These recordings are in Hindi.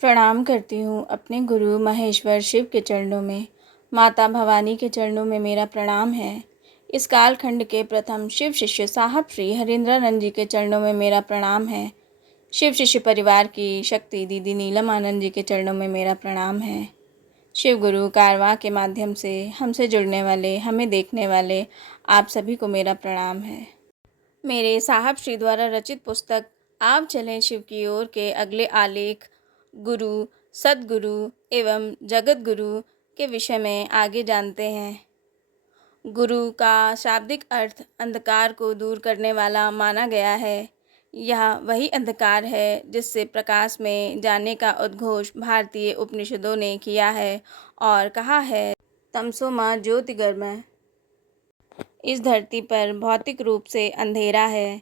प्रणाम करती हूँ अपने गुरु महेश्वर शिव के चरणों में। माता भवानी के चरणों में मेरा प्रणाम है। इस कालखंड के प्रथम शिव शिष्य साहब श्री हरेंद्रानंद जी के चरणों में मेरा प्रणाम है। शिव शिष्य परिवार की शक्ति दीदी नीलम आनंद जी के चरणों में मेरा प्रणाम है। शिव गुरु कारवां के माध्यम से हमसे जुड़ने वाले, हमें देखने वाले आप सभी को मेरा प्रणाम है। मेरे साहब श्री द्वारा रचित पुस्तक आप चलें शिव की ओर के अगले आलेख गुरु, सद्गुरु एवं जगत गुरु के विषय में आगे जानते हैं। गुरु का शाब्दिक अर्थ अंधकार को दूर करने वाला माना गया है। यह वही अंधकार है जिससे प्रकाश में जाने का उद्घोष भारतीय उपनिषदों ने किया है और कहा है, तमसो मा ज्योतिर्गमय। इस धरती पर भौतिक रूप से अंधेरा है।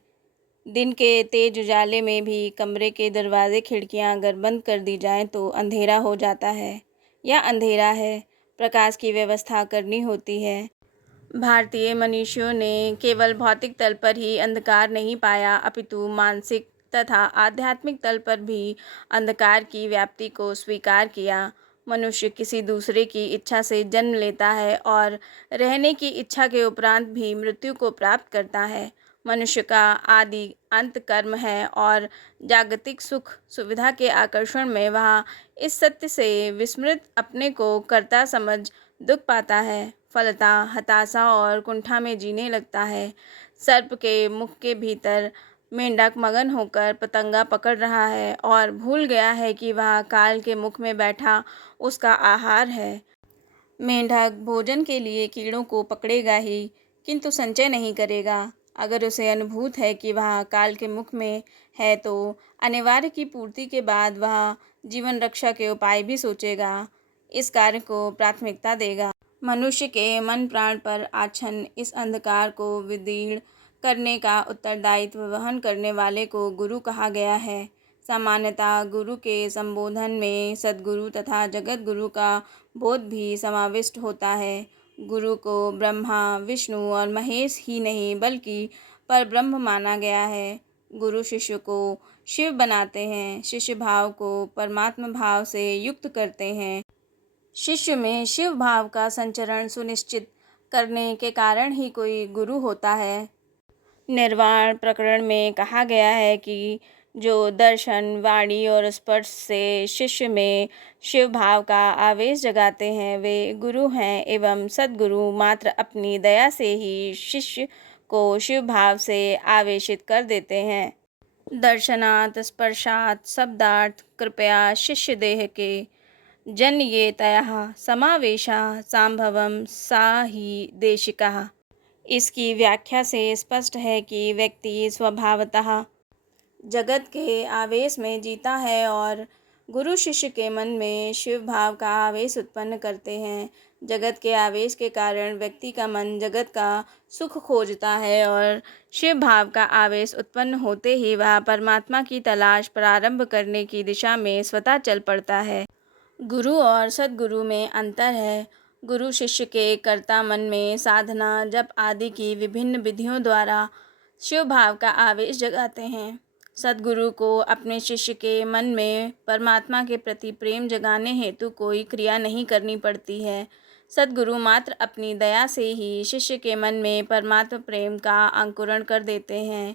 दिन के तेज उजाले में भी कमरे के दरवाजे खिड़कियां अगर बंद कर दी जाएं तो अंधेरा हो जाता है। यह अंधेरा है, प्रकाश की व्यवस्था करनी होती है। भारतीय मनीषियों ने केवल भौतिक तल पर ही अंधकार नहीं पाया, अपितु मानसिक तथा आध्यात्मिक तल पर भी अंधकार की व्याप्ति को स्वीकार किया। मनुष्य किसी दूसरे की इच्छा से जन्म लेता है और रहने की इच्छा के उपरांत भी मृत्यु को प्राप्त करता है। मनुष्य का आदि अंत कर्म है और जागतिक सुख सुविधा के आकर्षण में वह इस सत्य से विस्मृत अपने को कर्ता समझ दुख पाता है। फलतः हताशा और कुंठा में जीने लगता है। सर्प के मुख के भीतर मेंढक मगन होकर पतंगा पकड़ रहा है और भूल गया है कि वह काल के मुख में बैठा उसका आहार है। मेंढक भोजन के लिए कीड़ों को पकड़ेगा ही, किंतु संचय नहीं करेगा। अगर उसे अनुभूत है कि वह काल के मुख में है तो अनिवार्य की पूर्ति के बाद वह जीवन रक्षा के उपाय भी सोचेगा, इस कार्य को प्राथमिकता देगा। मनुष्य के मन प्राण पर आच्छन्न इस अंधकार को विदीर्ण करने का उत्तरदायित्व वहन करने वाले को गुरु कहा गया है। सामान्यतः गुरु के संबोधन में सद्गुरु तथा जगत गुरु का बोध भी समाविष्ट होता है। गुरु को ब्रह्मा, विष्णु और महेश ही नहीं बल्कि परब्रह्म माना गया है। गुरु शिष्य को शिव बनाते हैं, शिष्य भाव को परमात्मा भाव से युक्त करते हैं। शिष्य में शिव भाव का संचरण सुनिश्चित करने के कारण ही कोई गुरु होता है। निर्वाण प्रकरण में कहा गया है कि जो दर्शन, वाणी और स्पर्श से शिष्य में शिव भाव का आवेश जगाते हैं वे गुरु हैं एवं सद्गुरु मात्र अपनी दया से ही शिष्य को शिव भाव से आवेशित कर देते हैं। दर्शनात्, स्पर्शात्, शब्दार्थ कृपया शिष्य देह के जन्येतयः समावेशः संभवं सा ही देशिकः। इसकी व्याख्या से स्पष्ट है कि व्यक्ति स्वभावतः जगत के आवेश में जीता है और गुरु शिष्य के मन में शिव भाव का आवेश उत्पन्न करते हैं। जगत के आवेश के कारण व्यक्ति का मन जगत का सुख खोजता है और शिव भाव का आवेश उत्पन्न होते ही वह परमात्मा की तलाश प्रारंभ करने की दिशा में स्वतः चल पड़ता है। गुरु और सद्गुरु में अंतर है। गुरु शिष्य के कर्ता मन में साधना, जप आदि की विभिन्न विधियों द्वारा शिव भाव का आवेश जगाते हैं। सद्गुरु को अपने शिष्य के मन में परमात्मा के प्रति प्रेम जगाने हेतु कोई क्रिया नहीं करनी पड़ती है। सद्गुरु मात्र अपनी दया से ही शिष्य के मन में परमात्मा प्रेम का अंकुरण कर देते हैं।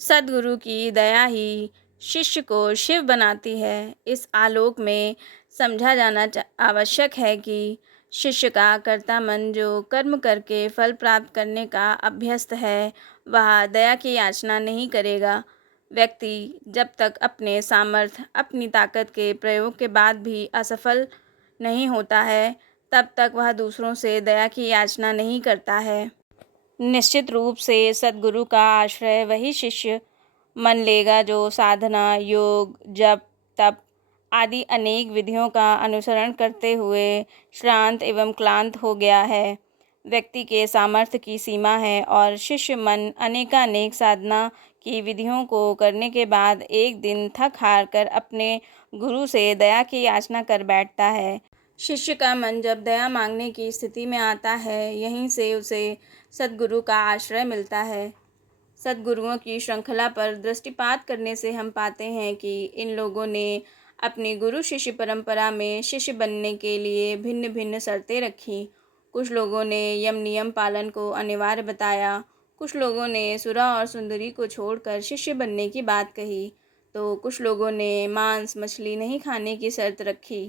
सद्गुरु की दया ही शिष्य को शिव बनाती है। इस आलोक में समझा जाना आवश्यक है कि शिष्य का कर्ता मन जो कर्म करके फल प्राप्त करने का अभ्यस्त है वह दया की याचना नहीं करेगा। व्यक्ति जब तक अपने सामर्थ्य, अपनी ताकत के प्रयोग के बाद भी असफल नहीं होता है तब तक वह दूसरों से दया की याचना नहीं करता है। निश्चित रूप से सद्गुरु का आश्रय वही शिष्य मन लेगा जो साधना, योग, जप, तप आदि अनेक विधियों का अनुसरण करते हुए श्रांत एवं क्लांत हो गया है। व्यक्ति के सामर्थ्य की सीमा है और शिष्य मन अनेकानेक साधना की विधियों को करने के बाद एक दिन थक हार कर अपने गुरु से दया की याचना कर बैठता है। शिष्य का मन जब दया मांगने की स्थिति में आता है, यहीं से उसे सद्गुरु का आश्रय मिलता है। सद्गुरुओं की श्रृंखला पर दृष्टिपात करने से हम पाते हैं कि इन लोगों ने अपनी गुरु शिष्य परंपरा में शिष्य बनने के लिए भिन्न भिन्न शर्तें रखी। कुछ लोगों ने यम नियम पालन को अनिवार्य बताया, कुछ लोगों ने सुरा और सुंदरी को छोड़कर शिष्य बनने की बात कही, तो कुछ लोगों ने मांस मछली नहीं खाने की शर्त रखी।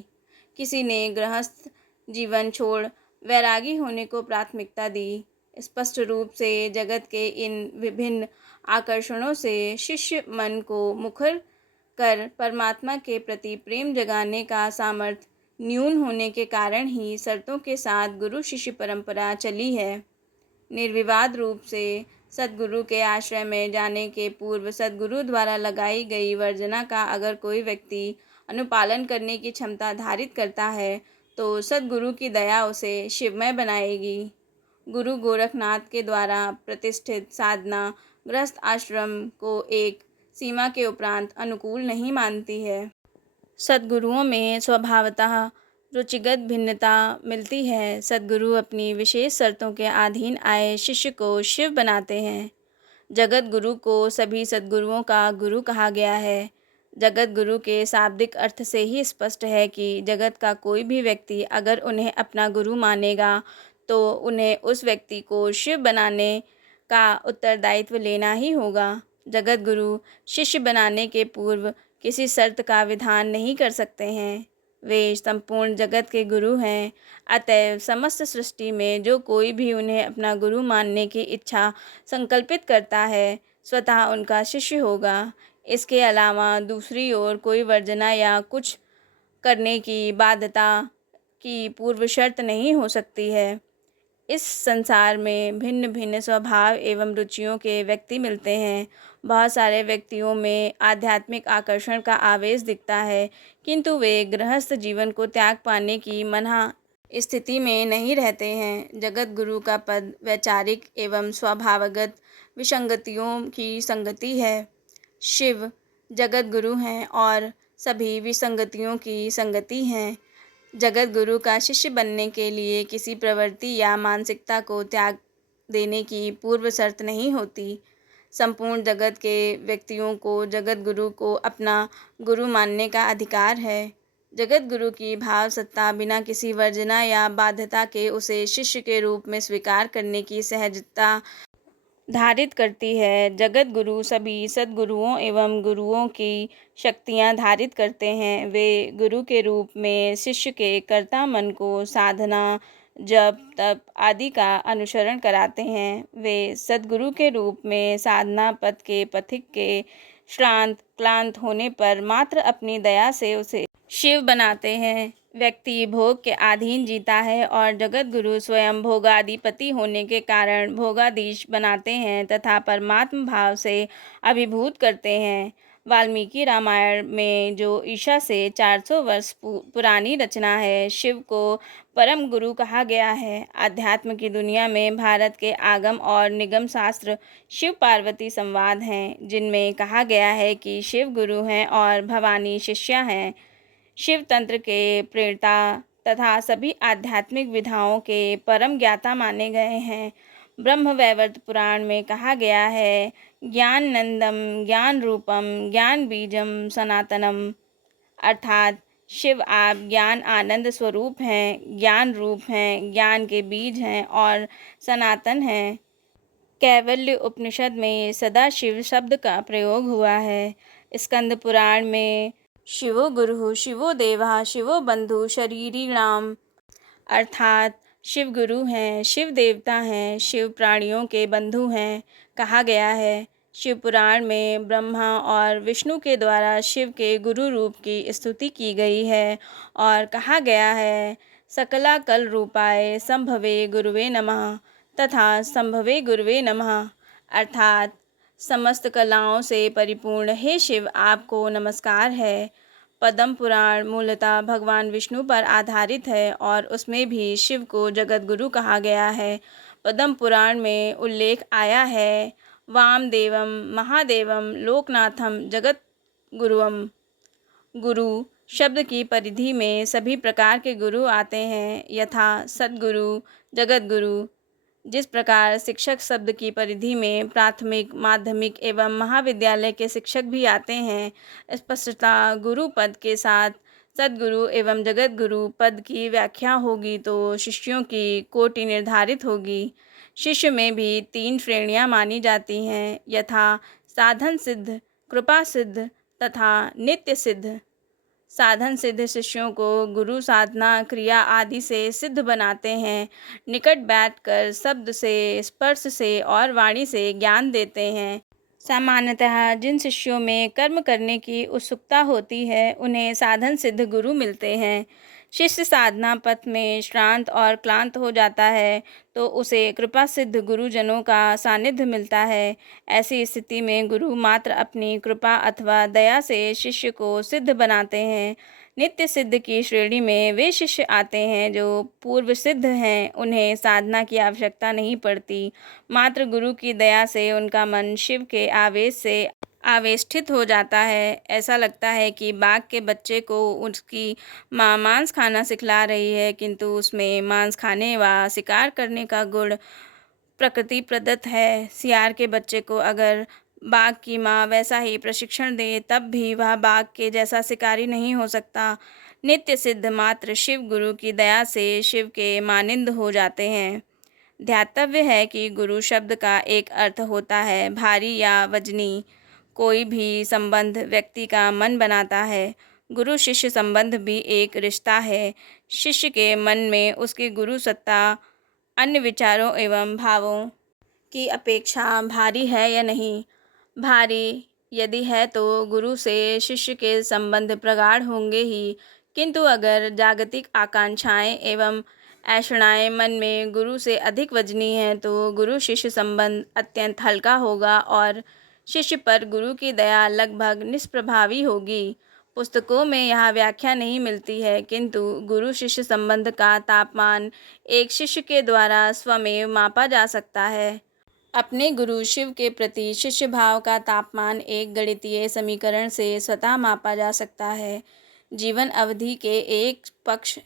किसी ने गृहस्थ जीवन छोड़ वैरागी होने को प्राथमिकता दी। स्पष्ट रूप से जगत के इन विभिन्न आकर्षणों से शिष्य मन को मुखर कर परमात्मा के प्रति प्रेम जगाने का सामर्थ्य न्यून होने के कारण ही शर्तों के साथ गुरु शिष्य परंपरा चली है। निर्विवाद रूप से सद्गुरु के आश्रय में जाने के पूर्व सद्गुरु द्वारा लगाई गई वर्जना का अगर कोई व्यक्ति अनुपालन करने की क्षमता धारित करता है तो सद्गुरु की दया उसे शिवमय बनाएगी। गुरु गोरखनाथ के द्वारा प्रतिष्ठित साधना गृहस्थ आश्रम को एक सीमा के उपरांत अनुकूल नहीं मानती है। सद्गुरुओं में स्वभावतः रुचिगत भिन्नता मिलती है। सद्गुरु अपनी विशेष शर्तों के अधीन आए शिष्य को शिव बनाते हैं। जगत गुरु को सभी सद्गुरुओं का गुरु कहा गया है। जगत गुरु के शाब्दिक अर्थ से ही स्पष्ट है कि जगत का कोई भी व्यक्ति अगर उन्हें अपना गुरु मानेगा तो उन्हें उस व्यक्ति को शिव बनाने का उत्तरदायित्व लेना ही होगा। जगत गुरु शिष्य बनाने के पूर्व किसी शर्त का विधान नहीं कर सकते हैं। वे संपूर्ण जगत के गुरु हैं, अतएव समस्त सृष्टि में जो कोई भी उन्हें अपना गुरु मानने की इच्छा संकल्पित करता है स्वतः उनका शिष्य होगा। इसके अलावा दूसरी ओर कोई वर्जना या कुछ करने की बाध्यता की पूर्व शर्त नहीं हो सकती है। इस संसार में भिन्न भिन्न स्वभाव एवं रुचियों के व्यक्ति मिलते हैं। बहुत सारे व्यक्तियों में आध्यात्मिक आकर्षण का आवेश दिखता है, किंतु वे गृहस्थ जीवन को त्याग पाने की मना स्थिति में नहीं रहते हैं। जगत गुरु का पद वैचारिक एवं स्वभावगत विसंगतियों की संगति है। शिव जगत गुरु हैं और सभी विसंगतियों की संगति हैं। जगत गुरु का शिष्य बनने के लिए किसी प्रवृत्ति या मानसिकता को त्याग देने की पूर्व शर्त नहीं होती। संपूर्ण जगत के व्यक्तियों को जगत गुरु को अपना गुरु मानने का अधिकार है। जगत गुरु की भाव सत्ता बिना किसी वर्जना या बाध्यता के उसे शिष्य के रूप में स्वीकार करने की सहजता धारित करती है। जगत गुरु सभी सद्गुरुओं एवं गुरुओं की शक्तियाँ धारित करते हैं। वे गुरु के रूप में शिष्य के कर्ता मन को साधना, जप, तप आदि का अनुसरण कराते हैं। वे सद्गुरु के रूप में साधना पथ के पथिक के श्रांत क्लांत होने पर मात्र अपनी दया से उसे शिव बनाते हैं। व्यक्ति भोग के अधीन जीता है और जगत गुरु स्वयं भोगाधिपति होने के कारण भोगाधीश बनाते हैं तथा परमात्म भाव से अभिभूत करते हैं। वाल्मीकि रामायण में जो ईशा से 400 वर्ष पुरानी रचना है, शिव को परम गुरु कहा गया है। अध्यात्म की दुनिया में भारत के आगम और निगम शास्त्र शिव पार्वती संवाद हैं, जिनमें कहा गया है कि शिव गुरु हैं और भवानी शिष्या हैं। शिव तंत्र के प्रेरता तथा सभी आध्यात्मिक विधाओं के परम ज्ञाता माने गए हैं। ब्रह्मवैवर्त पुराण में कहा गया है, ज्ञान नंदम ज्ञान रूपम ज्ञान बीजम सनातनम, अर्थात शिव आप ज्ञान आनंद स्वरूप हैं, ज्ञान रूप हैं, ज्ञान के बीज हैं और सनातन हैं। कैवल्य उपनिषद में सदाशिव शब्द का प्रयोग हुआ है। स्कंद पुराण में शिवो गुरुः शिवो देवः शिवो बंधु शरीरिणाम, अर्थात शिव गुरु हैं, शिव देवता हैं, शिव प्राणियों के बंधु हैं कहा गया है। शिव पुराण में ब्रह्मा और विष्णु के द्वारा शिव के गुरु रूप की स्तुति की गई है और कहा गया है, सकला कल रूपाय संभवे गुरुवे नमः तथा संभवे गुरुवे नमः, अर्थात समस्त कलाओं से परिपूर्ण हे शिव आपको नमस्कार है। पद्म पुराण मूलतः भगवान विष्णु पर आधारित है और उसमें भी शिव को जगत गुरु कहा गया है। पद्म पुराण में उल्लेख आया है, वामदेवम महादेवम लोकनाथम जगत गुरुवम। गुरु शब्द की परिधि में सभी प्रकार के गुरु आते हैं, यथा सद्गुरु, जगत गुरु, जिस प्रकार शिक्षक शब्द की परिधि में प्राथमिक, माध्यमिक एवं महाविद्यालय के शिक्षक भी आते हैं, स्पष्टता गुरु पद के साथ सद्गुरु एवं जगत गुरु पद की व्याख्या होगी तो शिष्यों की कोटि निर्धारित होगी। शिष्य में भी 3 श्रेणियां मानी जाती हैं, यथा साधन सिद्ध, कृपा सिद्ध तथा नित्य सिद्ध। साधन सिद्ध शिष्यों को गुरु साधना क्रिया आदि से सिद्ध बनाते हैं, निकट बैठकर शब्द से, स्पर्श से और वाणी से ज्ञान देते हैं। सामान्यतः जिन शिष्यों में कर्म करने की उत्सुकता होती है उन्हें साधन सिद्ध गुरु मिलते हैं। शिष्य साधना पथ में श्रांत और क्लांत हो जाता है तो उसे कृपा सिद्ध गुरुजनों का सानिध्य मिलता है। ऐसी स्थिति में गुरु मात्र अपनी कृपा अथवा दया से शिष्य को सिद्ध बनाते हैं। नित्य सिद्ध की श्रेणी में वे शिष्य आते हैं जो पूर्व सिद्ध हैं, उन्हें साधना की आवश्यकता नहीं पड़ती, मात्र गुरु की दया से उनका मन शिव के आवेश से आवेष्टित हो जाता है। ऐसा लगता है कि बाघ के बच्चे को उसकी माँ मांस खाना सिखला रही है, किंतु उसमें मांस खाने व शिकार करने का गुण प्रकृति प्रदत्त है। सियार के बच्चे को अगर बाघ की माँ वैसा ही प्रशिक्षण दे तब भी वह बाघ के जैसा शिकारी नहीं हो सकता। नित्य सिद्ध मात्र शिव गुरु की दया से शिव के मानिंद हो जाते हैं। ध्यातव्य है कि गुरु शब्द का एक अर्थ होता है भारी या वजनी। कोई भी संबंध व्यक्ति का मन बनाता है। गुरु शिष्य संबंध भी एक रिश्ता है। शिष्य के मन में उसकी गुरु सत्ता अन्य विचारों एवं भावों की अपेक्षा भारी है या नहीं। भारी यदि है तो गुरु से शिष्य के संबंध प्रगाढ़ होंगे ही, किंतु अगर जागतिक आकांक्षाएं एवं ऐषणाएं मन में गुरु से अधिक वजनी हैं तो गुरु शिष्य संबंध अत्यंत हल्का होगा और शिष्य पर गुरु की दया लगभग निष्प्रभावी होगी। पुस्तकों में यह व्याख्या नहीं मिलती है, किंतु गुरु शिष्य संबंध का तापमान एक शिष्य के द्वारा स्वमेव मापा जा सकता है। अपने गुरु शिव के प्रति शिष्य भाव का तापमान एक गणितीय समीकरण से स्वतः मापा जा सकता है। जीवन अवधि के एक पक्ष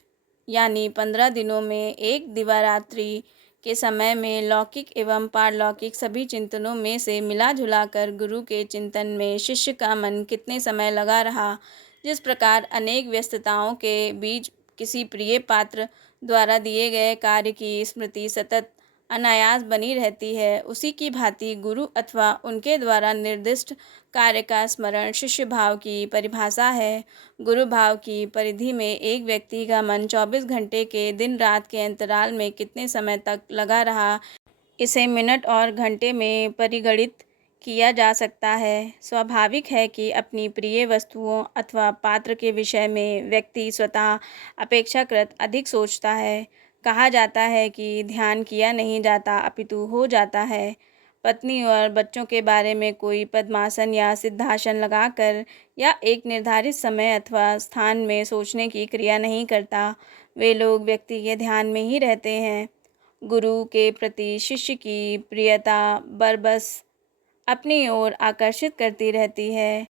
यानी 15 दिनों में एक दिवारात्रि के समय में लौकिक एवं पारलौकिक सभी चिंतनों में से मिला जुला कर गुरु के चिंतन में शिष्य का मन कितने समय लगा रहा। जिस प्रकार अनेक व्यस्तताओं के बीच किसी प्रिय पात्र द्वारा दिए गए कार्य की स्मृति सतत अनायास बनी रहती है, उसी की भांति गुरु अथवा उनके द्वारा निर्दिष्ट कार्य का स्मरण शिष्य भाव की परिभाषा है। गुरु भाव की परिधि में एक व्यक्ति का मन 24 घंटे के दिन रात के अंतराल में कितने समय तक लगा रहा, इसे मिनट और घंटे में परिगणित किया जा सकता है। स्वाभाविक है कि अपनी प्रिय वस्तुओं अथवा पात्र के विषय में व्यक्ति स्वतः अपेक्षाकृत अधिक सोचता है। कहा जाता है कि ध्यान किया नहीं जाता अपितु हो जाता है। पत्नी और बच्चों के बारे में कोई पद्मासन या सिद्धासन लगाकर या एक निर्धारित समय अथवा स्थान में सोचने की क्रिया नहीं करता। वे लोग व्यक्ति के ध्यान में ही रहते हैं। गुरु के प्रति शिष्य की प्रियता बरबस अपनी ओर आकर्षित करती रहती है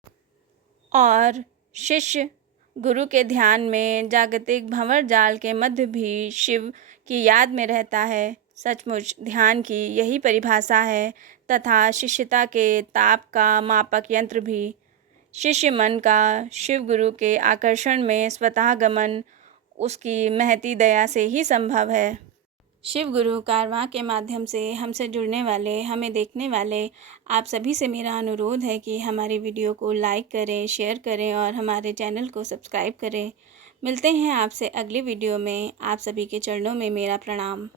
और शिष्य गुरु के ध्यान में जागतिक भंवर जाल के मध्य भी शिव की याद में रहता है। सचमुच ध्यान की यही परिभाषा है तथा शिष्यता के ताप का मापक यंत्र भी। शिष्य मन का शिव गुरु के आकर्षण में स्वतः गमन उसकी महती दया से ही संभव है। शिव गुरु कारवां के माध्यम से हमसे जुड़ने वाले, हमें देखने वाले आप सभी से मेरा अनुरोध है कि हमारी वीडियो को लाइक करें, शेयर करें और हमारे चैनल को सब्सक्राइब करें। मिलते हैं आपसे अगली वीडियो में। आप सभी के चरणों में मेरा प्रणाम।